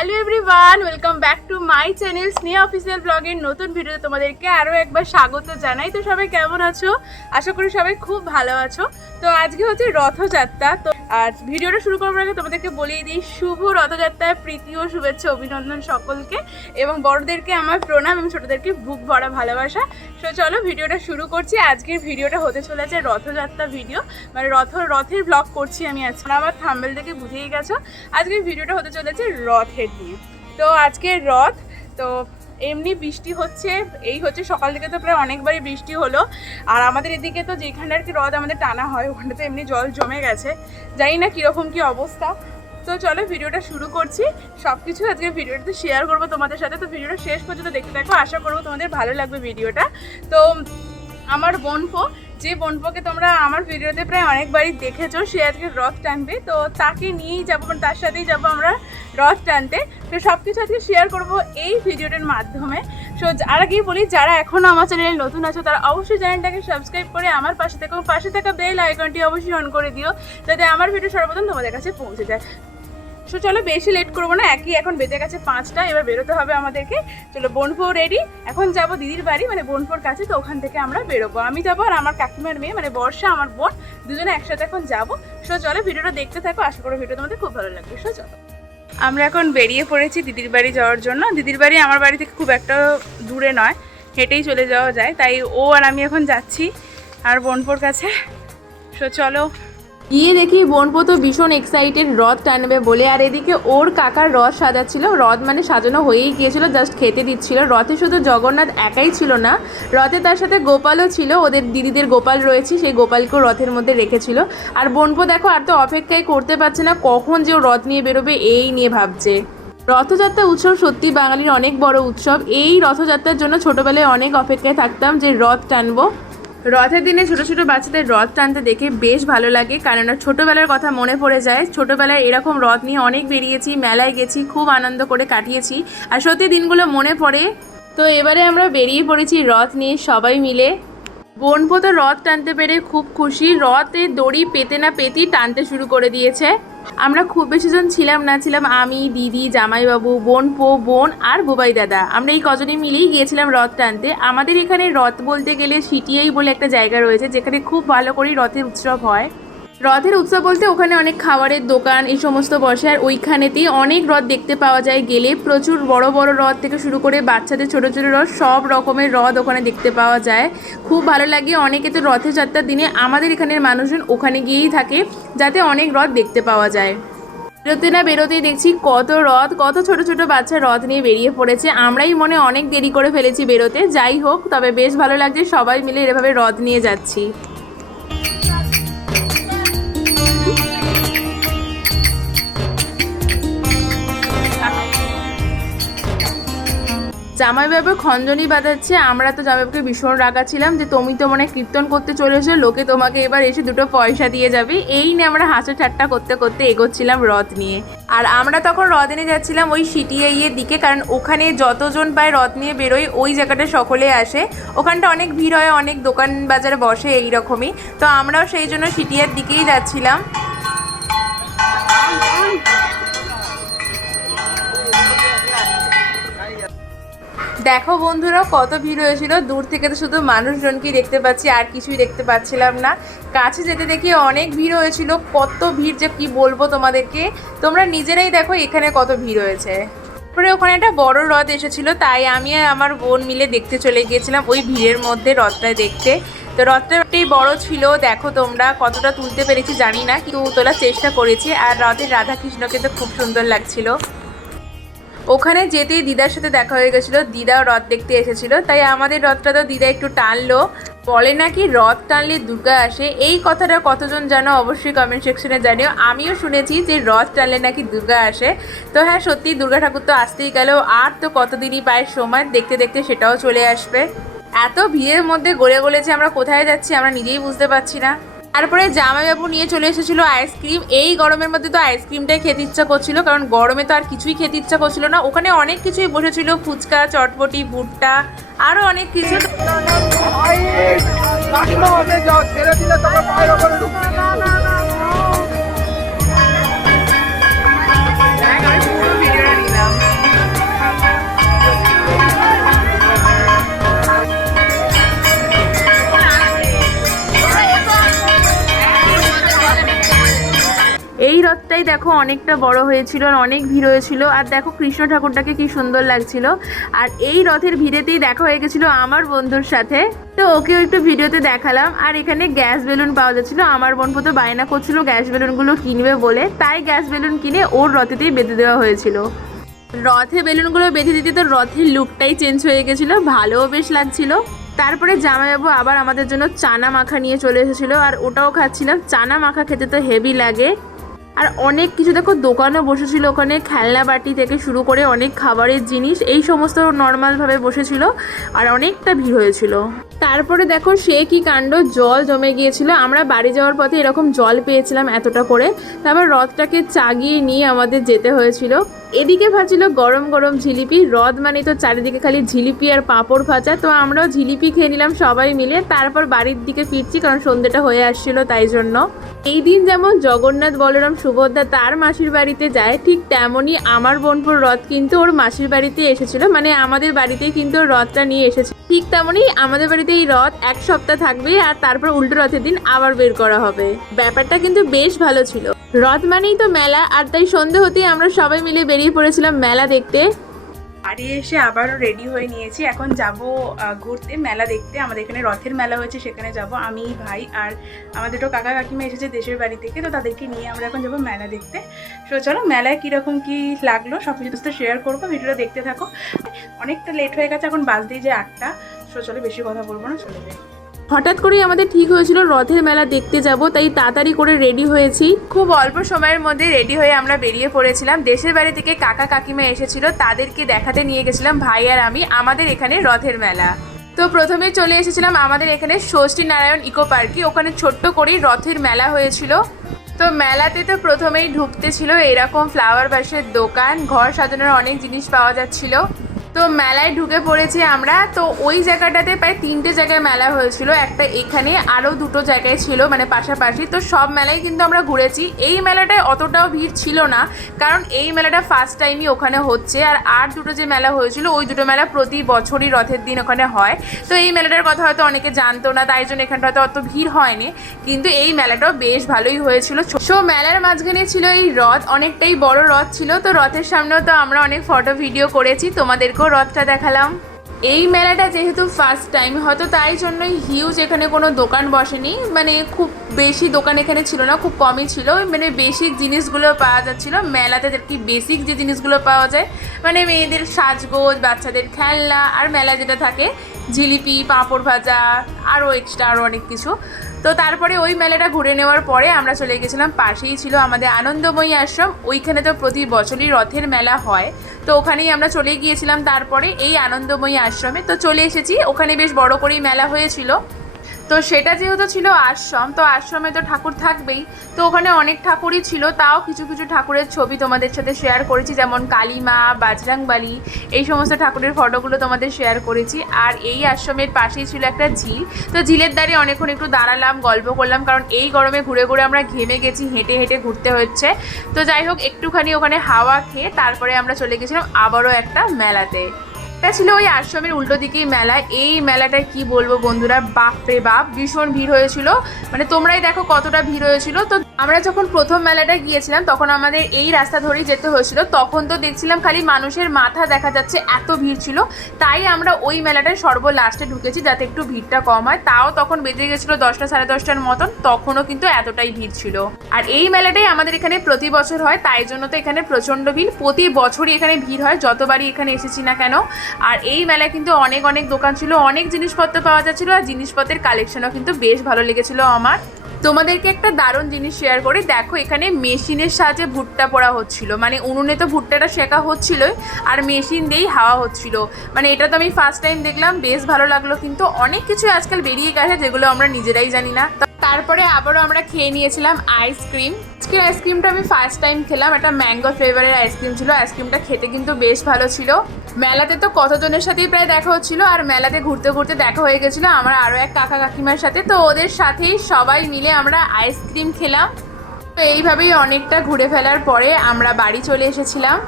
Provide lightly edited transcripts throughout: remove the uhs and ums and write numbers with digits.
Hello everyone, welcome back to my channel Sneha official ব্লগের নতুন ভিডিওতে তোমাদেরকে আরও একবার স্বাগত জানাই। তো সবাই কেমন আছো? আশা করি সবাই খুব ভালো আছো। তো আজকে হচ্ছে রথযাত্রা। তো আর ভিডিওটা শুরু করার আগে তোমাদেরকে বলিয়ে দিই, শুভ রথযাত্রার প্রীতি ও শুভেচ্ছা অভিনন্দন সকলকে, এবং বড়দেরকে আমার প্রণাম এবং ছোটদেরকে বুক ভরা ভালোবাসা। তো চলো ভিডিওটা শুরু করছি। আজকের ভিডিওটা হতে চলেছে রথযাত্রা ভিডিও, মানে রথের ব্লগ করছি আমি আজকে। আমার থাম্বনেল থেকে বুঝেই গেছো আজকের ভিডিওটা হতে চলেছে রথের নিয়ে। তো আজকে রথ, তো এমনি বৃষ্টি হচ্ছে, এই হচ্ছে সকাল থেকে তো প্রায় অনেকবারই বৃষ্টি হলো। আর আমাদের এদিকে তো যেখানে আর কি রথ আমাদের টানা হয় ওখানে তো এমনি জল জমে গেছে, জানি না কীরকম কী অবস্থা। তো চলো ভিডিওটা শুরু করছি। সব কিছু আজকে ভিডিওটাতে শেয়ার করবো তোমাদের সাথে। তো ভিডিওটা শেষ পর্যন্ত দেখতে থাকো, আশা করবো তোমাদের ভালো লাগবে ভিডিওটা। তো আমার বোনপো, যে বোনপোকে তোমরা আমার ভিডিওতে প্রায় অনেকবারই দেখেছো, সে আজকে রথ টানবে। তো তাকে নিয়েই যাবো, মানে তার সাথেই যাবো আমরা রথ টানতে। তো সব কিছু আজকে শেয়ার করবো এই ভিডিওটার মাধ্যমে। সো আর আগেই বলি, যারা এখনও আমার চ্যানেলে নতুন আছো তারা অবশ্যই চ্যানেলটাকে সাবস্ক্রাইব করে আমার পাশে থাকা বেল আইকনটি অবশ্যই অন করে দিও, যাতে আমার ভিডিও সর্বপ্রথম তোমাদের কাছে পৌঁছে যায়। সো চলো বেশি লেট করবো না, এখন বেজে গেছে 5টা, এবার বেরোতে হবে আমাদেরকে। চলো বোনপো রেডি, এখন যাব দিদির বাড়ি, মানে বোনপোর কাছে। তো ওখান থেকে আমরা বেরোবো, আমি যাবো আর আমার কাকিমার মেয়ে মানে বর্ষা, আমার বোন, দুজনে একসাথে এখন যাবো। সো চলো ভিডিওটা দেখতে থাকো, আশা করি ভিডিও তোমাদের খুব ভালো লাগবে। সো চলো আমরা এখন বেরিয়ে পড়েছি দিদির বাড়ি যাওয়ার জন্য। দিদির বাড়ি আমার বাড়ি থেকে খুব একটা দূরে নয়, হেঁটেই চলে যাওয়া যায়। তাই ও আর আমি এখন যাচ্ছি আর বোনপোর কাছে। সো চলো গিয়ে দেখি বোনপো তো ভীষণ এক্সাইটেড রথ টানবে বলে, আর এদিকে ওর কাকার রথ সাজাচ্ছিল। রথ মানে সাজানো হয়েই গিয়েছিল, জাস্ট খেতে দিচ্ছিল। রথে শুধু জগন্নাথ একাই ছিল না, রথে তার সাথে গোপালও ছিল। ওদের দিদিদের গোপাল রয়েছে, সেই গোপালকেও রথের মধ্যে রেখেছিল। আর বোনপো দেখো আর তো অপেক্ষাই করতে পারছে না, কখন যে ও রথ নিয়ে বেরোবে এই নিয়ে ভাবছে। রথযাত্রা উৎসব সত্যি বাঙালির অনেক বড় উৎসব। এই রথযাত্রার জন্য ছোটোবেলায় অনেক অপেক্ষায় থাকতাম যে রথ টানবো। রথের দিনে ছোটো ছোটো বাচ্চাদের রথ টানতে দেখে বেশ ভালো লাগে, কেননা ছোটোবেলার কথা মনে পড়ে যায়। ছোটোবেলায় এরকম রথ নিয়ে অনেক বেরিয়েছি, মেলায় গেছি, খুব আনন্দ করে কাটিয়েছি, আর সত্যি দিনগুলো মনে পড়ে। তো এবারে আমরা বেরিয়ে পড়েছি রথ নিয়ে সবাই মিলে। বোনপো তো রথ টানতে পেরে খুব খুশি, রথে দড়ি পেতে না পেতেই টানতে শুরু করে দিয়েছে। আমরা খুব বেশিজন ছিলাম না, ছিলাম আমি, দিদি, জামাইবাবু, বোনপো, বোন আর বুবাই দাদা। আমরা এই কজনে মিলেই গিয়েছিলাম রথ টানতে। আমাদের এখানে রথ বলতে গেলে সিটিআই বলে একটা জায়গা রয়েছে, যেখানে খুব ভালো করেই রথের উৎসব হয়। রথের উৎসব বলতে ওখানে অনেক খাবারের দোকান এই সমস্ত বসে, আর ওইখানেতেই অনেক রথ দেখতে পাওয়া যায় গেলে। প্রচুর বড় বড় রথ থেকে শুরু করে বাচ্চাদের ছোটো ছোটো রথ, সব রকমের রথ ওখানে দেখতে পাওয়া যায়। খুব ভালো লাগে। অনেকে তো রথের যাত্রার দিনে আমাদের এখানের মানুষজন ওখানে গিয়েই থাকে, যাতে অনেক রথ দেখতে পাওয়া যায়। বেরোতে না বেরোতেই দেখছি কত রথ, কত ছোট ছোট বাচ্চা রথ নিয়ে বেরিয়ে পড়েছে। আমরাই মনে অনেক দেরি করে ফেলেছি বেরোতে। যাই হোক, তবে বেশ ভালো লাগছে, সবাই মিলে এভাবে রথ নিয়ে যাচ্ছি। জামাইবাবু খঞ্জনি বাজাচ্ছে। আমরা তো জামাইবাবুকে ভীষণ রাগাচ্ছিলাম যে তুমি তো মনে কীর্তন করতে চলে এসো, লোকে তোমাকে এবার এসে 2টো পয়সা দিয়ে যাবে। এই নিয়ে আমরা হাসা ঠাট্টা করতে করতে এগোচ্ছিলাম রথ নিয়ে। আর আমরা তখন রথ নিয়ে যাচ্ছিলাম ওই সিটিআইয়ের দিকে, কারণ ওখানে যতজন পায় রথ নিয়ে বেরোয় ওই জায়গাটা সকলে আসে। ওখানটা অনেক ভিড় হয়, অনেক দোকান বাজারে বসে এই রকমই। তো আমরাও সেই জন্য সিটিআইয়ের দিকেই যাচ্ছিলাম। দেখো বন্ধুরা কত ভিড় হয়েছিল, দূর থেকে তো শুধু মানুষজনকেই দেখতে পাচ্ছি, আর কিছুই দেখতে পাচ্ছিলাম না। কাছে যেতে দেখি অনেক ভিড় হয়েছিল, কত ভিড় যে কি বলবো তোমাদেরকে, তোমরা নিজেরাই দেখো এখানে কত ভিড় হয়েছে। তারপরে ওখানে একটা বড় রথ এসেছিলো, তাই আমি আর আমার বোন মিলে দেখতে চলে গিয়েছিলাম ওই ভিড়ের মধ্যে রথটা দেখতে। তো রথটা একটাই বড় ছিল, দেখো তোমরা কতটা তুলতে পেরেছি জানি না, কিন্তু তোলার চেষ্টা করেছি। আর রথের রাধাকৃষ্ণকে তো খুব সুন্দর লাগছিল। ওখানে যেতেই দিদার সাথে দেখা হয়ে গেছিলো, দিদাও রথ দেখতে এসেছিলো, তাই আমাদের রথটা তো দিদা একটু টানলো। বলে নাকি রথ টানলে দুর্গা আসে, এই কথাটা কতজন জানো অবশ্যই কমেন্ট সেকশনে জানিও। আমিও শুনেছি যে রথ টানলে নাকি দুর্গা আসে। তো হ্যাঁ, সত্যি দুর্গা ঠাকুর তো আসতেই গেল, আর তো কতদিনই পায় সময়, দেখতে দেখতে সেটাও চলে আসবে। এত ভিড়ের মধ্যে গড়ে গলেছে আমরা কোথায় যাচ্ছি আমরা নিজেই বুঝতে পারছি না। তারপরে জামাইবাবু নিয়ে চলে এসেছিলো আইসক্রিম। এই গরমের মধ্যে তো আইসক্রিমটাই খেতে ইচ্ছা করছিল, কারণ গরমে তো আর কিছুই খেতে ইচ্ছা করছিল না। ওখানে অনেক কিছুই বসেছিল, ফুচকা, চটপটি, ভুট্টা, আরও অনেক কিছু। রথটাই দেখো অনেকটা বড় হয়েছিল আর অনেক ভিড় হয়েছিল। আর দেখো কৃষ্ণ ঠাকুরটাকে কি সুন্দর লাগছিল। আর এই রথের ভিড়েতেই দেখা হয়ে গেছিলো আমার বন্ধুর সাথে, তো ওকেও একটু ভিডিওতে দেখালাম। আর এখানে গ্যাস বেলুন পাওয়া যাচ্ছিলো, আমার বোন তো বায়না করছিল গ্যাস বেলুনগুলো কিনবে বলে, তাই গ্যাস বেলুন কিনে ওর রথেতেই বেঁধে দেওয়া হয়েছিল। রথে বেলুনগুলো বেঁধে দিতে তো রথের লুকটাই চেঞ্জ হয়ে গেছিলো, ভালোও বেশ লাগছিল। তারপরে জামাইবাবু আবার আমাদের জন্য চানা মাখা নিয়ে চলে এসেছিলো, আর ওটাও খাচ্ছিলাম। চানা মাখা খেতে তো হেভি লাগে। আর অনেক কিছু দেখো দোকানও বসেছিল ওখানে, খেলনা বাটি থেকে শুরু করে অনেক খাবারের জিনিস এই সমস্ত নর্মালভাবে বসেছিল, আর অনেকটা ভিড় হয়েছিল। তারপরে দেখো সে কি কাণ্ড, জল জমে গিয়েছিল। আমরা বাড়ি যাওয়ার পথে এরকম জল পেয়েছিলাম এতটা করে, তারপর রথটাকে চাগিয়ে নিয়ে আমাদের যেতে হয়েছিল। এদিকে ভাজছিল গরম গরম ঝিলিপি। রথ মানে তো চারিদিকে খালি ঝিলিপি আর পাঁপড় ভাজা, তো আমরাও ঝিলিপি খেয়ে নিলাম সবাই মিলে। তারপর বাড়ির দিকে ফিরছি, কারণ সন্ধ্যেটা হয়ে আসছিল তাই জন্য। এই দিন যেমন জগন্নাথ বলরাম সুভদ্রা তার মাসির বাড়িতে যায়, ঠিক তেমনই আমার বোনপুর রথ কিন্তু ওর মাসির বাড়িতে এসেছিল, মানে আমাদের বাড়িতেই কিন্তু ওর রথটা নিয়ে এসেছে। ঠিক তেমনই আমাদের বাড়িতে এই রথ এক সপ্তাহ থাকবে, আর তারপর উল্টো রথের দিন আবার বের করা হবে। ব্যাপারটা কিন্তু বেশ ভালো ছিল। রথ মানেই তো মেলা, আর তাই সন্ধে হতেই আমরা সবাই মিলে বেরিয়ে পড়েছিলাম মেলা দেখতে। বাড়ি এসে আবারও রেডি হয়ে নিয়েছি, এখন যাব ঘুরতে, মেলা দেখতে। আমাদের এখানে রথের মেলা হয়েছে, সেখানে যাব আমি, ভাই আর আমাদের তো কাকা কাকিমা এসেছে দেশের বাড়ি থেকে, তো তাদেরকে নিয়ে আমরা এখন যাব মেলা দেখতে। তো চলো মেলায় কীরকম কী লাগলো সব কিছু তো শেয়ার করবো, ভিডিওটা দেখতে থাকো। অনেকটা লেট হয়ে গেছে, এখন বাজতেই যে 8টা। তো চলো বেশি কথা বলবো না, চলে যাই। হঠাৎ করেই আমাদের ঠিক হয়েছিল রথের মেলা দেখতে যাব, তাই তাড়াতাড়ি করে রেডি হয়েছি। খুব অল্প সময়ের মধ্যে রেডি হয়ে আমরা বেরিয়ে পড়েছিলাম। দেশের বাড়ি থেকে কাকা কাকিমা এসেছিল, তাদেরকে দেখাতে নিয়ে গেছিলাম ভাই আর আমি আমাদের এখানে রথের মেলা। তো প্রথমে চলে এসেছিলাম আমাদের এখানে ষষ্ঠী নারায়ণ ইকো পার্কে, ওখানে ছোট্ট করেই রথের মেলা হয়েছিল। তো মেলাতে তো প্রথমেই ঢুকতে ছিল এরকম ফ্লাওয়ার বাসের দোকান, ঘর সাজানোর অনেক জিনিস পাওয়া যাচ্ছিল। তো মেলায় ঢুকে পড়েছি আমরা। তো ওই জায়গাটাতে প্রায় 3টে জায়গায় মেলা হয়েছিল, একটা এখানে, আরও 2টো জায়গায় ছিল মানে পাশাপাশি। তো সব মেলায় কিন্তু আমরা ঘুরেছি। এই মেলাটায় অতটাও ভিড় ছিল না, কারণ এই মেলাটা ফার্স্ট টাইমই ওখানে হচ্ছে। আর 2টো যে মেলা হয়েছিল ওই 2টো মেলা প্রতি বছরই রথের দিন ওখানে হয়। তো এই মেলাটার কথা হয়তো অনেকে জানতো না, তাই জন্য এখানটা হয়তো অত ভিড় হয়নি, কিন্তু এই মেলাটাও বেশ ভালোই হয়েছিল। সো মেলার মাঝখানে ছিল এই রথ, অনেকটাই বড় রথ ছিল। তো রথের সামনেও তো আমরা অনেক ফটো ভিডিও করেছি, তোমাদেরকেও রথটা দেখালাম। এই মেলাটা যেহেতু ফার্স্ট টাইম হয়তো তাই জন্যই হিউজ এখানে কোনো দোকান বসেনি, মানে খুব বেশি দোকান এখানে ছিল না, খুব কমই ছিল। মানে বেসিক জিনিসগুলো পাওয়া যাচ্ছিল মেলাতে, কি বেসিক যে জিনিসগুলো পাওয়া যায়, মানে মেয়েদের সাজগোজ, বাচ্চাদের খেলনা, আর মেলা যেটা থাকে জিলিপি, পাঁপড় ভাজা, আরও এক্সট্রা আরও অনেক কিছু। তো তারপরে ওই মেলাটা ঘুরে নেওয়ার পরে আমরা চলে গেছিলাম, পাশেই ছিল আমাদের আনন্দময়ী আশ্রম, ওইখানে তো প্রতি বছরই রথের মেলা হয়, তো ওখানেই আমরা চলে গিয়েছিলাম। তারপরে এই আনন্দময়ী আশ্রমে তো চলে এসেছি, ওখানে বেশ বড় করেই মেলা হয়েছিল। তো সেটা যেহেতু ছিল আশ্রম, তো আশ্রমে তো ঠাকুর থাকবেই, তো ওখানে অনেক ঠাকুরই ছিল। তাও কিছু কিছু ঠাকুরের ছবি তোমাদের সাথে শেয়ার করেছি, যেমন কালীমা, বাজরাংবালি, এই সমস্ত ঠাকুরের ফটোগুলো তোমাদের শেয়ার করেছি। আর এই আশ্রমের পাশেই ছিল একটা ঝিল, তো ঝিলের ধারে অনেকক্ষণ একটু দাঁড়ালাম, গল্প করলাম, কারণ এই গরমে ঘুরে ঘুরে আমরা ঘেমে গেছি, হেঁটে হেঁটে ঘুরতে হচ্ছে। তো যাই হোক, একটুখানি ওখানে হাওয়া খেয়ে তারপরে আমরা চলে গেছিলাম আবারও একটা মেলাতে। এটা ছিল ওই আশ্রমের উল্টো দিকেই মেলা। এই মেলাটায় কি বলবো বন্ধুরা, বাপরে বাপ, ভীষণ ভিড় হয়েছিল, মানে তোমরাই দেখো কতটা ভিড় হয়েছিল। তো আমরা যখন প্রথম মেলাটা গিয়েছিলাম তখন আমাদের এই রাস্তা ধরেই যেতে হয়েছিল, তখন তো দেখছিলাম খালি মানুষের মাথা দেখা যাচ্ছে, এত ভিড় ছিল। তাই আমরা ওই মেলাটায় সর্বলাস্টে ঢুকেছি যাতে একটু ভিড়টা কম হয়। তাও তখন বেজে গেছিলো 10টা সাড়ে 10টার মতন, তখনও কিন্তু এতটাই ভিড় ছিল। আর এই মেলাটাই আমাদের এখানে প্রতি বছর হয়, তাই জন্য তো এখানে প্রচণ্ড ভিড়, প্রতি বছরই এখানে ভিড় হয় যতবারই এখানে এসেছি না কেন। আর এই মেলায় কিন্তু অনেক অনেক দোকান ছিল, অনেক জিনিসপত্র পাওয়া যাচ্ছিল, আর জিনিসপত্রের কালেকশনও কিন্তু বেশ ভালো লেগেছিল আমার। তোমাদেরকে একটা দারুণ জিনিস শেয়ার করি, দেখো এখানে মেশিনের সাহায্যে ভুট্টা পোড়া হচ্ছিল, মানে উনুনে তো ভুট্টাটা শেখা হচ্ছিলই, আর মেশিন দিয়েই হাওয়া হচ্ছিল। মানে এটা তো আমি ফার্স্ট টাইম দেখলাম, বেশ ভালো লাগলো। কিন্তু অনেক কিছু আজকাল বেরিয়ে গেছে যেগুলো আমরা নিজেরাই জানি না। তারপরে আবারও আমরা খেয়ে নিয়েছিলাম আইসক্রিম। আজকের আইসক্রিমটা আমি ফার্স্ট টাইম খেলাম, একটা ম্যাঙ্গো ফ্লেভারের আইসক্রিম ছিল। আইসক্রিমটা খেতে কিন্তু বেশ ভালো ছিল। মেলাতে তো কতজনের সাথেই প্রায় দেখা হচ্ছিল, আর মেলাতে ঘুরতে ঘুরতে দেখা হয়ে গেছিলো আমার আরও এক কাকা কাকিমার সাথে, তো ওদের সাথেই সবাই মিলে আমরা আইসক্রিম খেলাম। তো এইভাবেই অনেকটা ঘুরে ফেলার পরে আমরা বাড়ি চলে এসেছিলাম।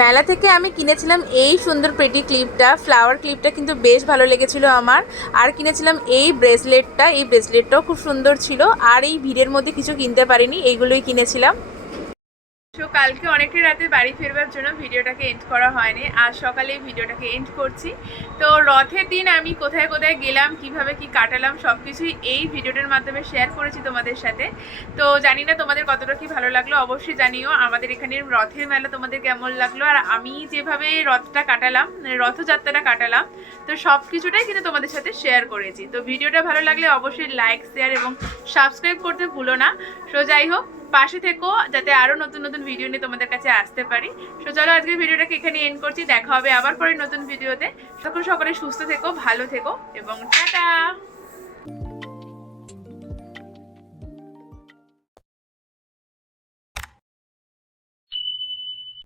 মেলা থেকে আমি কিনেছিলাম এই সুন্দর প্রেটি ক্লিপটা, ফ্লাওয়ার ক্লিপটা কিন্তু বেশ ভালো লেগেছিল আমার। আর কিনেছিলাম এই ব্রেসলেটটাও খুব সুন্দর ছিল। আর এই ভিড়ের মধ্যে কিছু কিনতে পারিনি, এইগুলোই কিনেছিলাম। তো কালকে অনেকটা রাতে বাড়ি ফেরবার জন্য ভিডিওটাকে এন্ড করা হয়নি, আজ সকালে ভিডিওটাকে এন্ড করছি। তো রথের দিন আমি কোথায় কোথায় গেলাম, কিভাবে কি কাটালাম, সব কিছুই এই ভিডিওটার মাধ্যমে শেয়ার করেছি তোমাদের সাথে। তো জানি না তোমাদের কতটা কি ভালো লাগলো, অবশ্যই জানিও। আমাদের এখানের রথের মেলা তোমাদের কেমন লাগলো, আর আমি যেভাবে রথটা কাটালাম, রথযাত্রাটা কাটালাম, তো সব কিছুটাই কিন্তু তোমাদের সাথে শেয়ার করেছি। তো ভিডিওটা ভালো লাগলে অবশ্যই লাইক, শেয়ার এবং সাবস্ক্রাইব করতে ভুলো না। তো যাই হোক, পাশে থেকো যাতে আরো নতুন নতুন ভিডিও নিয়ে তোমাদের কাছে আসতে পারি। তো চলো আজকের ভিডিওটাকে এখানে এন্ড করছি, দেখা হবে আবার পরে নতুন ভিডিওতে। তখন সকলে সুস্থ থেকো, ভালো থেকো এবং টাটা।